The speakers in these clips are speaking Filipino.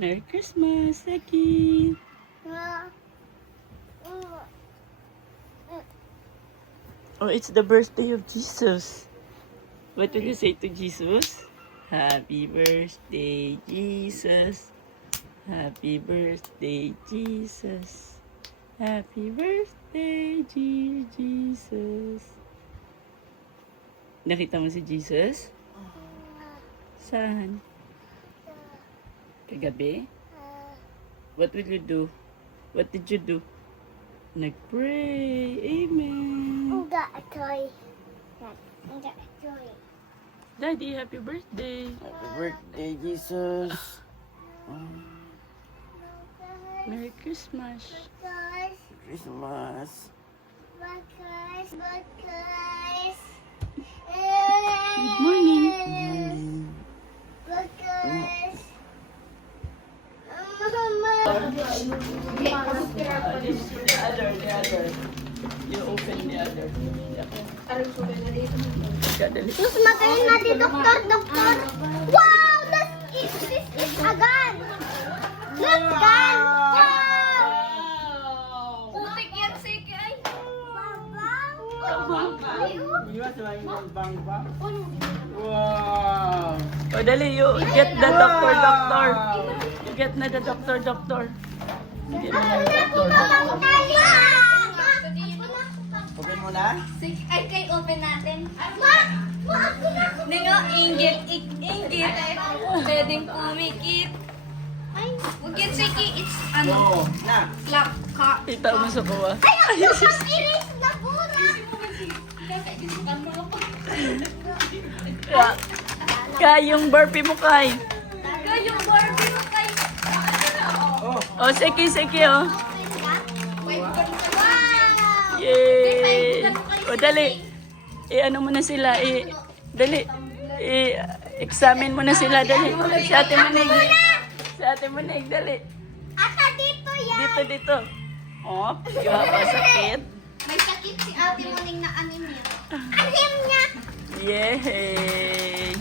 Merry Christmas, Seki. Oh, it's the birthday of Jesus. What will you say to Jesus? Happy birthday, Jesus. Happy birthday, Jesus. Happy birthday, Jesus. Nakita mo si Jesus? Saan? Kagabi? What will you do? What did you do? Nag-pray. Amen. Got a toy. Got a toy. Daddy, happy birthday. Happy birthday, Jesus. Merry Christmas. Buckers, Christmas. buckers, buckers. Good morning. Buckers. The other. You open the other. Kadali. Mas magaling natin, doktor. Wow! This is a gun! Look, gun! Wow! Putik yan, Seki, ay! Wow. Oh, dali, you get the doctor. You get na the doctor. Get na the doctor. Open mo na. Sige, ay kay open natin. Ma! Ako na! Ningo, inggit. Pwedeng pumikit. Ay! Huwag yan, sige, it's Oo. Na. clap ka. Kita mo sa kuha. Ay! Ako pang iris na burak! Yung burpee mo, Kay. Yung Barbie mo kay... Oh, Seki, oh. Wow! Yay! O, dali. Ano mo na sila. Dali. Examine mo na sila. Dali. Si Ate Manig. Dali. Ata dito yan! Dito. Oh, you have a sakit. May sakit si Ate Muning na anemia. Alim niya! Yay!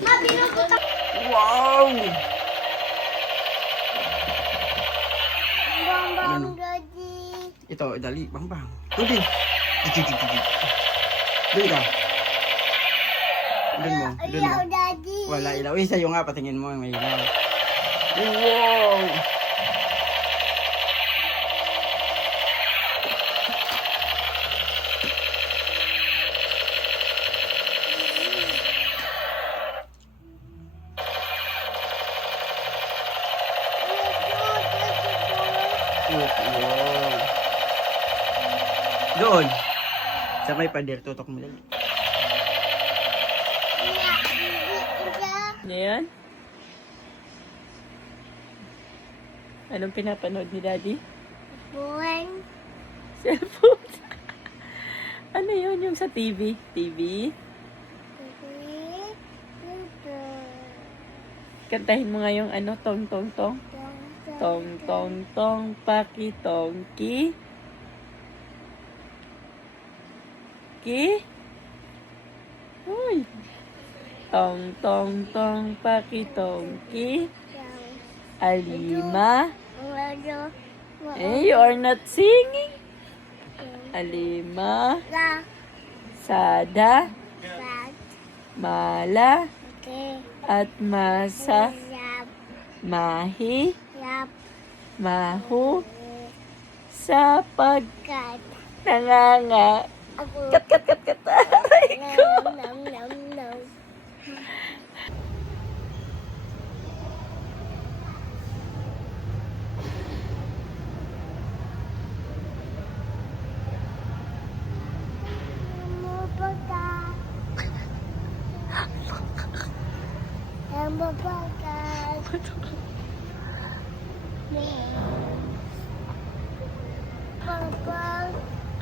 Mabinugutan! Wow! Bang Daddy! Ito, dali. Bang. Tuloy. Doon ka. Doon mo. Ilaw, Daddy! Wala ilaw. Sa'yo nga, patingin mo. May ilaw. Wow! Wow. Doon. Sa may pader, tutok mo dali. Ano yan? Anong pinapanood ni Daddy? Buwan! Cellphone. Ano yun? Yung sa TV? TV? Kantahin mo nga yung ano, tong. Tong, paki, tongki. Ki? Uy. Tong, paki, tongki. Alima. You are not singing. Alima. Sada. Mala. At masa. Mahi. Mahu. Sa pagkat. Nanganga. Kat. Aray ko.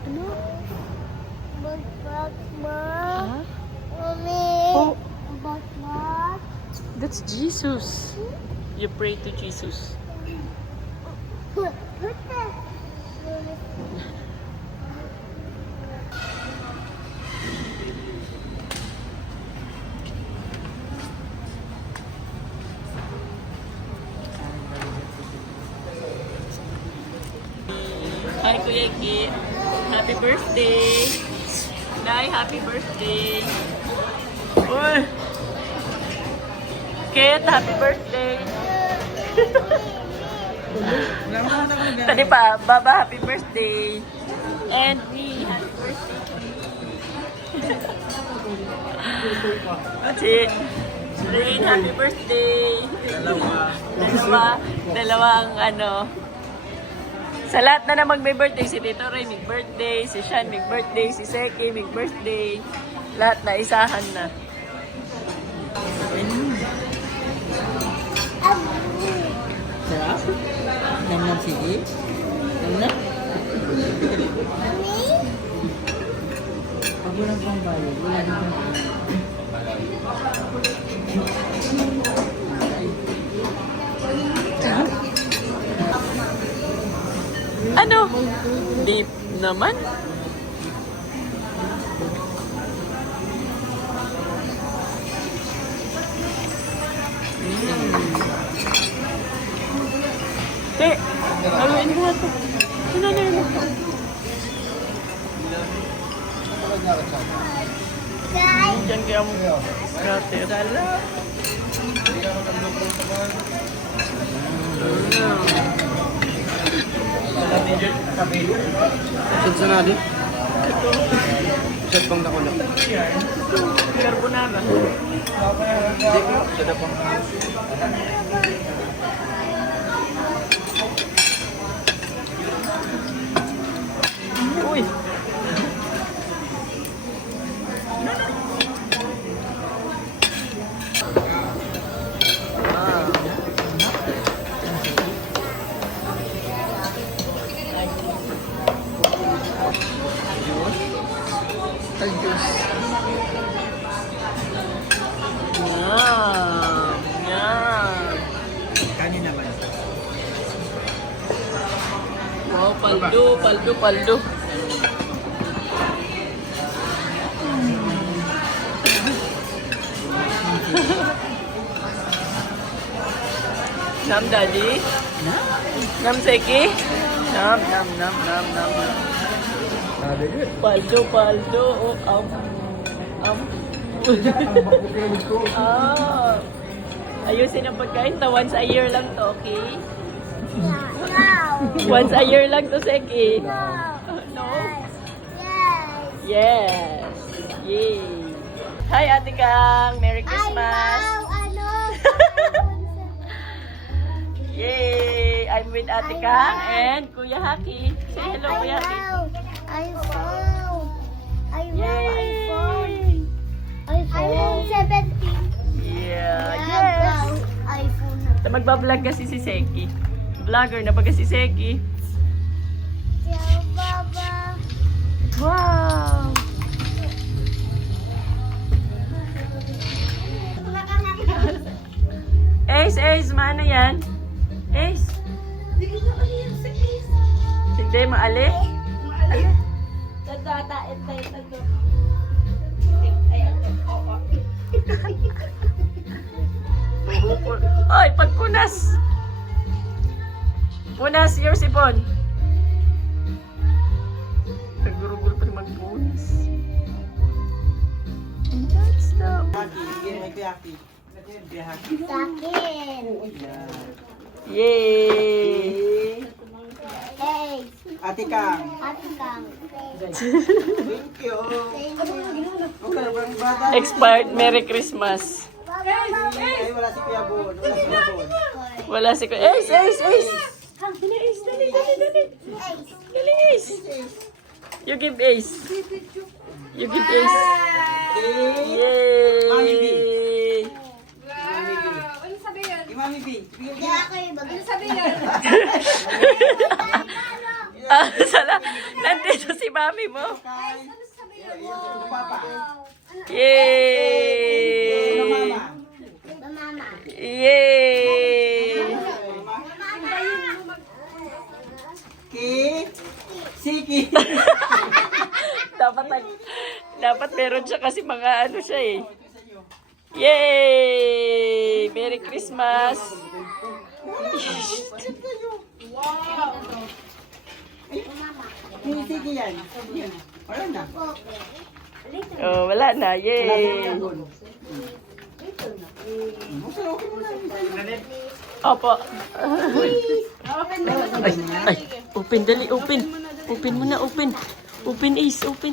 Ano? Ah? Oh, that's Jesus. You pray to Jesus. Kuya Kit. Happy birthday. Nay, happy birthday. Uy. Kit, happy birthday. Tadi pa, Baba, happy birthday. And me, happy birthday. Si Rain, happy birthday. Dalawang ano. Sa lahat na namang may birthday, si Tito Ray may birthday, si Sean may birthday, si Seki may birthday. Lahat na isahan na. Sarap? Nam-nam sige? Nam-nam? Pag walang pang bayad, wala din pang Ano? Deep naman? Te, haluin mo ito. Ano na yun? Diyan kaya mo. Grabe. Sala. Sud sa natin? Sud pang nakulak. Carbonara. Sud pang Uy. Yum. Yum. Kanin naman. Wow, paldo, paldo, paldo. Nam daddy? Nam Seki? Nam. Paldo, paldo. Oh, Ah. Ayusin ang pagkain to. Once a year lang to, okay? No. Once a year lang to, Seki. No? Yes. Yes. Yay. Hi, Ate Kang. Merry Christmas. Ano? Yay. I'm with Ate Kang and Kuya Haki. Say hello, Kuya Haki. iPhone. Yay. iPhone 17. Yeah. Yes. iPhone. Magbablog kasi si Seki. Vlogger na baga si Seki. Ciao, Baba. Wow. Ace, maano yan? Ace. Hindi, maali. Ay, pagpunas. Punas, your sipon. Nagurugul pa naman punas. That's the... Sa akin. Yay! Hey, Ate Kang. Ate Kang. Thank you. Bata. Expired Merry Christmas. Ay, wala si Kuya Bon. Wala si Kuya Bon. Wala si Kuya. Ace! Dali, Ace! Dali! Dali, Ace! You give Ace. You give Ace. Mami B. Yay! Ano sabi yan? Mami B. Kaya ako yung Ano sabi yan? Sala, nandito si mami mo. Ano sabi yan? Papa. Yay! Mama. Yay! Siki. Dapat meron siya kasi mga ano siya eh. Yay! Merry Christmas! Sige yan. Yan. Wala na. Oh, wala na. Yay! Opo. Ay, open, dali, open. Open mo na, open. Open, Ace, open.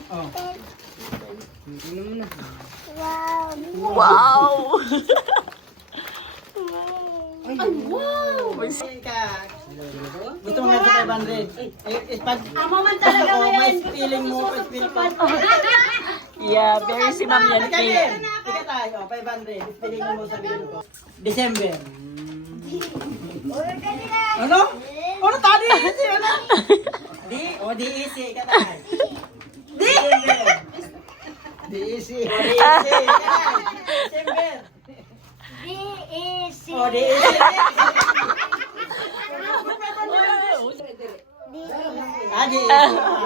Wow. Wow! Gusto mo nga sa 500. Pag talaga ngayon. Feeling mo, feel ko. Yeah, very si Ma'am yan. Again. Tika tayo, 500. Feeling mo sabihin ko. December. Ano? Ano tadi? Ano? Di easy. Ika tayo. December. Di easy. December. D-E-C. Di easy. Di easy.